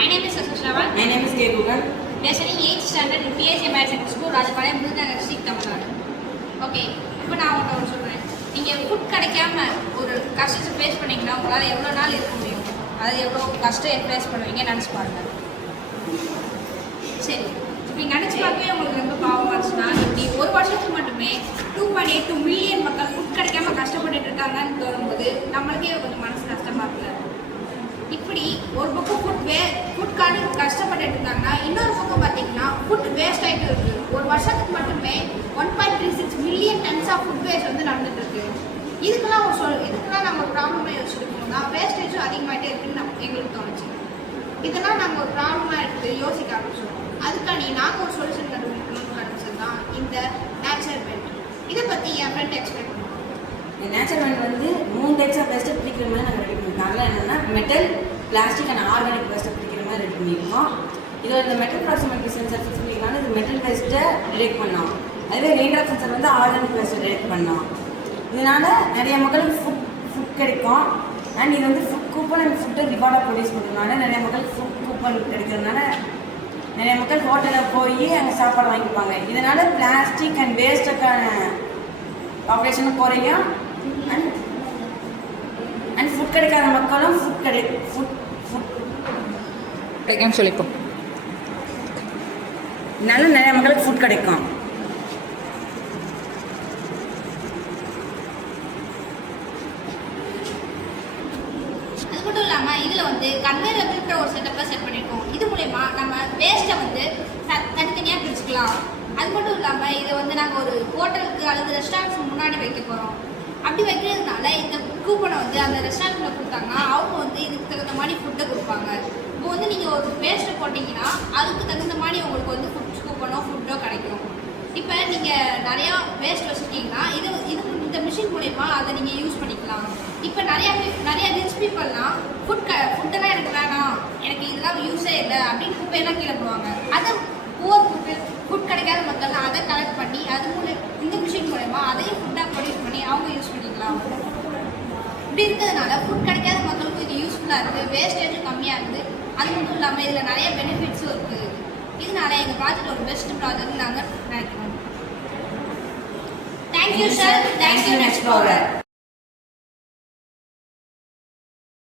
My name is Sasha. My name is K. Gugan. We are studying 8th standard in PSA Maths and School, Rajapalayam, Virudunagar district, Tamil Nadu. Okay, இப்போ நான் உங்களுக்கு சொல்கிறேன். நீங்கள் food கிடைக்காம ஒரு கஷ்டத்தை face பண்ணிங்கன்னா உங்களால் எவ்வளோ நாள் இருக்க முடியும்? அது எவ்வளோ கஷ்டம் ஃபேஸ் பண்ணுவீங்க நினச்சி பாருங்கள். சரி, இப்படி நினச்சி பார்க்கவே உங்களுக்கு ரொம்ப பாவமாக இருந்துச்சுன்னா இப்படி ஒரு வருஷத்துக்கு மட்டுமே 2.82 மில்லியன் மக்கள் ஃபுட் கிடைக்காம கஷ்டப்பட்டுட்டு இருக்காங்கன்னு தோணும்போது நம்மளுக்கே கொஞ்சம் மனசு கஷ்டமாக இருக்குல்ல. இப்படி ஒரு பக்கம் ஃபுட்காக கஷ்டப்பட்டுட்டு இருக்காங்கன்னா இன்னொரு பக்கம் பார்த்தீங்கன்னா ஃபுட் வேஸ்ட் ஆகிட்டு இருக்குது. ஒரு வருஷத்துக்கு மட்டுமே 1.36 million tons of food waste வந்து நடந்துட்டு இருக்கு. இதுக்கெல்லாம் நாங்கள் ஒரு ப்ராப்ளமாக யோசிச்சுருக்கோம்னா வேஸ்டேஜும் அதிகமாகிட்டே இருக்குன்னு எங்களுக்கு தோணுச்சு. இதெல்லாம் நாங்கள் ஒரு ப்ராப்ளமாக எடுத்து யோசிக்க ஆரம்பிச்சோம். அதுக்காண்டி நாங்கள் ஒரு சொல்யூஷன் கண்டுபிடிக்கணும்னு ஆரம்பிச்சது தான் இந்த நேச்சர் பெண்ட். இதை பற்றி என் ஃப்ரெண்ட் எக்ஸ்பிளைன் பண்ணுவோம். நேச்சர் பெண்ட் வந்து 3 டைப்ஸ் ஆஃப் வேஸ்ட்டை பிடிக்கிற மாதிரி நாங்கள் ரெடி பண்ணியிருக்கோம். அதில் என்னென்னா மெட்டல், பிளாஸ்டிக் அண்ட் ஆர்கானிக் வேஸ்ட்டை பிடிக்கிற மாதிரி ரெடி பண்ணியிருக்கோம். இதோட இந்த மெட்டல் ப்ராக்சிமிட்டி சென்சர் ஃபிக்ஸ் பண்ணிக்கலாம். இது மெட்டல் வேஸ்ட்டை டிடெக்ட் பண்ணோம். அதுவே ரெயின்ட்ராப் சென்சர் வந்து ஆர்கானிக் வேஸ்ட்டை டிடெக்ட் பண்ணோம். இதனால் நிறைய மக்களுக்கு ஃபுட் கிடைக்கும். அண்ட் இது வந்து ஃபுட் கூப்பன் அண்ட் ஃபுட்டை ரிவார்டாக ப்ரொடியூஸ் பண்ணுறதுனால நிறைய மக்களுக்கு ஃபுட் கூப்பன் கிடைக்கிறதுனால நிறைய மக்கள் ஹோட்டலில் போய் அங்கே சாப்பாடு வாங்கிப்பாங்க. இதனால் பிளாஸ்டிக் அண்ட் வேஸ்ட்டுக்கான பாப்புலேஷனும் குறையும். அண்ட் ஃபுட் கிடைக்காத மக்களும் ஃபுட் கிடைக்கும்னு சொல்லிப்போம். இதனால நிறைய மக்களுக்கு ஃபுட் கிடைக்கும். அது மட்டும் இல்லாமல் இதில் வந்து கன்வேயர் அப்படின்ற ஒரு செட்டப்பை செட் பண்ணியிருக்கோம். இது மூலயமா நம்ம வேஸ்ட்டை வந்து தனித்தனியாக பிரிச்சுக்கலாம். அது மட்டும் இல்லாமல் இதை வந்து நாங்கள் ஒரு ஹோட்டலுக்கு அல்லது ரெஸ்டாரண்ட்ஸ் முன்னாடி வைக்க போகிறோம். அப்படி வைக்கிறதுனால இந்த கூப்பனை வந்து அந்த ரெஸ்டாரண்ட்டில் கொடுத்தாங்கன்னா அவங்க வந்து இதுக்கு தகுந்த மாதிரி ஃபுட்டை கொடுப்பாங்க. இப்போ வந்து நீங்கள் ஒரு வேஸ்ட்டை போட்டிங்கன்னா அதுக்கு தகுந்த மாதிரி உங்களுக்கு வந்து ஃபுட் கூப்பனோ ஃபுட்டோ கிடைக்கும். இப்போ நீங்கள் நிறையா வேஸ்ட் வச்சுருக்கீங்கன்னா இந்த மிஷின் மூலயமா அதை நீங்கள் யூஸ் பண்ணிக்கலாம். இப்போ நிறையா ரிச் பீப்புளெலாம் ஃபுட்டெல்லாம் எனக்கு வேணாம், எனக்கு இதெல்லாம் யூஸே இல்லை அப்படின்னு குப்பையெல்லாம் கீழே போடுவாங்க. அதை புவர் ஃபுட் கிடைக்காத மக்கள்லாம் அதை கலெக்ட் பண்ணி இந்த மிஷின் மூலயமா அதையும் ஃபுட்டாக ப்ரொடியூஸ் பண்ணி அவங்க யூஸ் பண்ணிக்கலாம். இப்படி இருக்கிறதுனால ஃபுட் கிடைக்காத மக்களுக்கும் இது யூஸ்ஃபுல்லாக இருக்குது, வேஸ்டேஜும் கம்மியாக இருக்குது. அது மட்டும் இல்லாமல் இதில் நிறைய பெனிஃபிட்ஸும் இருக்குது. இதனால எங்கள் ப்ராஜெக்ட் ஒரு பெஸ்ட் ப்ராஜெக்ட்னு நாங்கள் நினைக்கிறோம். Thank you sir. Thank you next project.